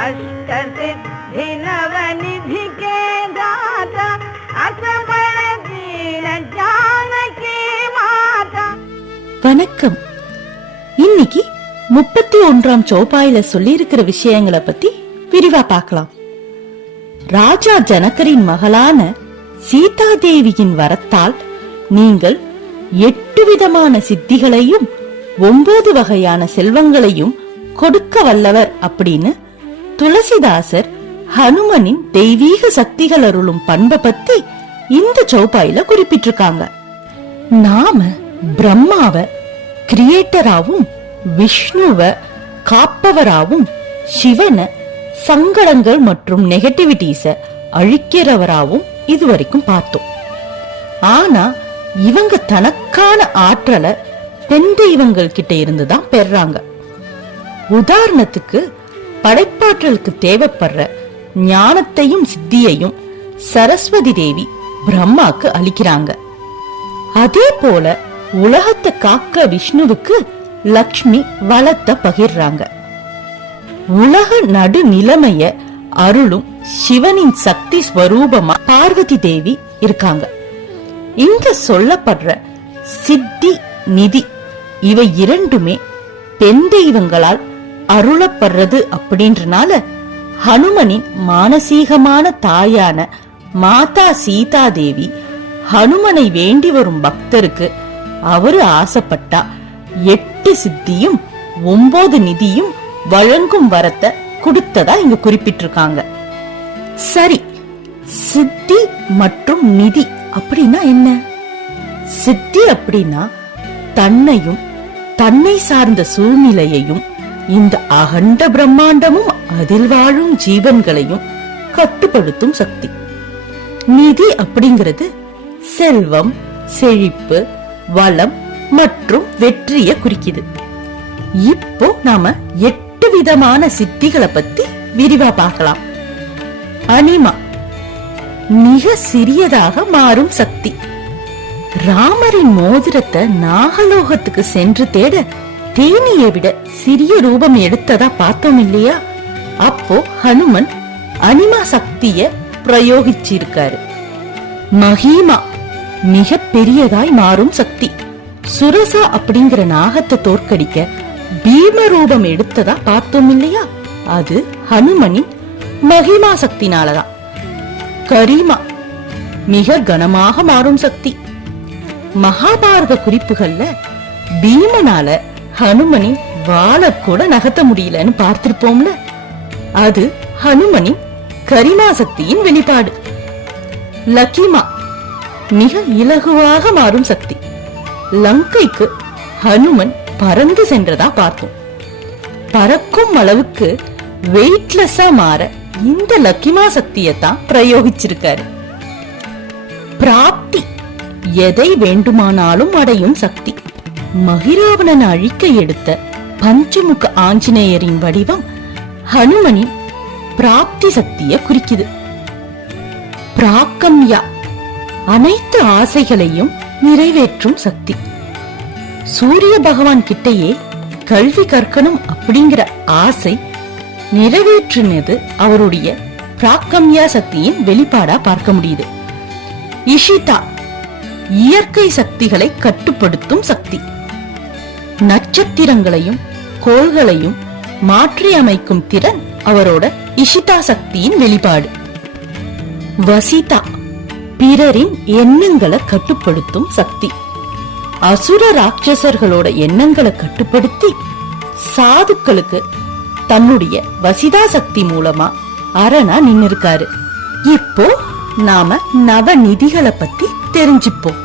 अष्टसिद्धि नवनिधि के दाता असमण दीन जानकी माता. வணக்கம். இன்னைக்கு 31ஆம் சோபாயில சொல்லி இருக்கிற விஷயங்களை பத்தி விரிவா பார்க்கலாம். ராஜா ஜனகரின் மகளான சீதாதேவியின் வரத்தால் நீங்கள் 8 விதமான சித்திகளையும் 9 வகையான செல்வங்களையும் கொடுக்க வல்லவர் அப்படின்னு துளசிதாசர் ஹனுமனின் தெய்வீக சக்திகள் அருளும் பண்பை பத்தி இந்த சௌபாயில குறிப்பிட்டிருக்காங்க. நாம பிரம்மாவ கிரியேட்டராவும், விஷ்ணுவ காப்பவராவும், சிவனை சங்கடங்கள் மற்றும் நெகட்டிவிட்டிஸ அழிக்கிறவராவும் இதுவரைக்கும் பார்த்தோம். ஆனா இவங்க தனக்கான ஆற்றலை பெண் தெய்வங்கள் கிட்ட இருந்துதான் பெறாங்க. உதாரணத்துக்கு படைப்பாற்றலுக்கு தேவைப்படுற ஞானத்தையும் சித்தியையும் சரஸ்வதி தேவி பிரம்மாக்கு அளிக்கிறாங்க. அதே போல உலகத்தை காக்க விஷ்ணுவுக்கு லக்ஷ்மி வளத்தை பகிர்றாங்க. உலக நடு நிலைமைய அருளும் சிவனின் சக்தி ஸ்வரூபமா பார்வதி தேவி இருக்காங்க. இங்க சொல்லப்படுற சித்தி நிதி இவை இரண்டுமே பெண் தெய்வங்களால் அருளப்படுறது அப்படின்றனால ஹனுமனின் மானசீகமான தாயான மாதா சீதா தேவி ஹனுமனை வேண்டி வரும் பக்தருக்கு அவரு ஆசைப்பட்டா 8 சித்தியும் 9 நிதியும் வழங்கும் வரத்தை கொடுத்ததா இங்க குறிப்பிட்டிருக்காங்க. சரி, சித்தி மற்றும் நிதி அப்படின்னா என்ன? சித்தி அப்படின்னா தன்னையும் தன்னை சார்ந்த சூழ்நிலையையும் இந்த அகண்ட பிரம்மாண்டமும் அதில் வாழும் ஜீவன்களையும் கட்டுப்படுத்தும் சக்தி. நிதி அப்படிங்கிறது செல்வம், செழிப்பு, வளம் மற்றும் வெற்றியை குறிக்குது. இப்போ நாம 8 விதமான சித்திகளை பத்தி விரிவா பார்க்கலாம். அனிமா, மிக சிறியதாக மாறும் சக்தி. ராமரின் மோதிரத்தை நாகலோகத்துக்கு சென்று தேட தேனியை விட சிறிய ரூபம் எடுத்ததா பார்த்தோம் இல்லையா? அப்போ ஹனுமன் அனிமா சக்திய பிரயோகிச்சிருக்காரு. மகிமா, மிக பெரியதாய் மாறும் சக்தி. சுரசா அப்படிங்கிற நாகத்தை தோற்கடிக்க பீம ரூபம் எடுத்ததா பார்த்தோம் இல்லையா? அது ஹனுமனின் மகிமா சக்தினாலதான். கரிமா, மிக கனமாக மாறும் சக்தி. மகாபாரத குறிப்புகள்ல பீமனால ஹனுமனின் வாள கூட நகர்த்த முடியலன்னு பார்த்திருப்போம்ல, அது ஹனுமனின் கரிமா சக்தியின் வெளிப்பாடு. லக்கிமா, மிக இலகுவாக மாறும் சக்தி. லங்கைக்கு ஹனுமன் பறந்து சென்றதா பார்த்தோம். பறக்கும் அளவுக்கு வெயிட்லெஸ்ஸா மாற இந்த லக்கிமா சக்தியத்தான் பிரயோகிச்சிருக்காரு. பிராப்தி, எதை வேண்டுமானாலும் அடையும் சக்தி. மகிராவணன் அழிக்க எடுத்த பஞ்சமுக ஆஞ்சநேயரின் வடிவம் ஹனுமனின் பிராப்தி சக்தியை குறிக்குது. பிராக்கம்யா, அனைத்து ஆசைகளையும் நிறைவேற்றும் சக்தி. சூரிய பகவான் கிட்டையே கல்வி கற்கணும் அப்படிங்கிற ஆசை நிறைவேற்றினது அவருடைய பிராக்கம்யா சக்தியின் வெளிப்பாடா பார்க்க முடியுது. இஷிதா, இயற்கை சக்திகளை கட்டுப்படுத்தும் சக்தி. நட்சத்திரங்களையும் கோள்களையும் மாற்றி அமைக்கும் திறன் அவரோட இஷிதா சக்தியின் வெளிப்பாடு. வசிதா, பிறரின் எண்ணங்களை கட்டுப்படுத்தும் சக்தி. அசுர ராட்சசர்களோட எண்ணங்களை கட்டுப்படுத்தி சாதுக்களுக்கு தன்னுடைய வசிதா சக்தி மூலமா அரணா நின்னிருக்காரு. இப்போ நாம நவநிதிகளை பத்தி தெரிஞ்சுப்போம்.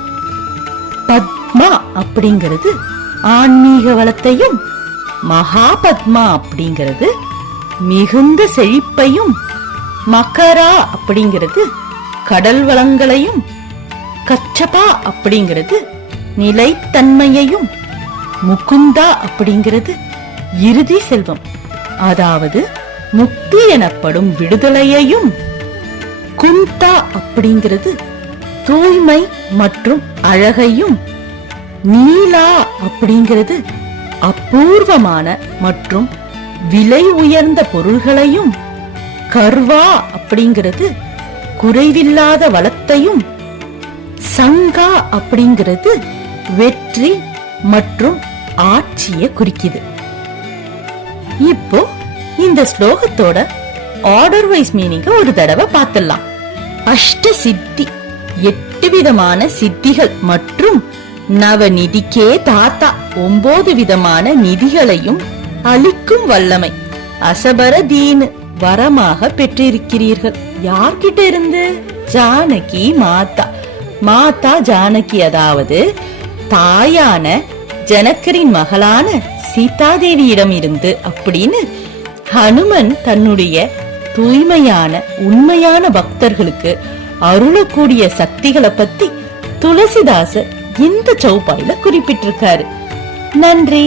பத்மா அப்படிங்கிறது ஆன்மீக வளத்தையும், மகாபத்மா அப்படிங்கிறது மிகுந்த செழிப்பையும், மக்கரா அப்படிங்கிறது கடல் வளங்களையும், கச்சபா அப்படிங்கிறது நிலைத்தன்மையையும், முகுந்தா அப்படிங்கிறது இறுதி செல்வம், அதாவது முக்தி எனப்படும் விடுதலையையும், குந்தா அப்படிங்கிறது தூய்மை மற்றும் அழகையும், நீலா அப்படிங்கிறது அபூர்வமான மற்றும் விலை உயர்ந்த பொருள்களையும், கர்வா அப்படிங்கிறது குறைவில்லாத வளத்தையும், சங்கா அப்படிங்கிறது வெற்றி மற்றும் ஆட்சியை குறிக்குது. இப்போ இந்த ஸ்லோகத்தோட ஆர்டர் வைஸ் மீனிங்க ஒரு தடவை பார்த்துடலாம். அஷ்ட சித்தி 8 விதமான சித்திகள் மற்றும் நவநிதிக்கே தாத்தா 9 விதமான நிதிகளையும் அளிக்கும் வல்லமை அசபர தீனு வரமாக பெற்றிருக்கிறீர்கள். யார்கிட்ட இருந்து? ஜானகி மாதா. மாதா ஜானகி, அதாவது தாயான ஜனகரின் மகளான சீதாதேவியிடம் இருந்து அப்படின்னு ஹனுமன் தன்னுடைய தூய்மையான உண்மையான பக்தர்களுக்கு அருளக்கூடிய சக்திகளை பத்தி துளசிதாசர் இந்த சௌபாயில குறிப்பிட்டிருக்காரு. நன்றி.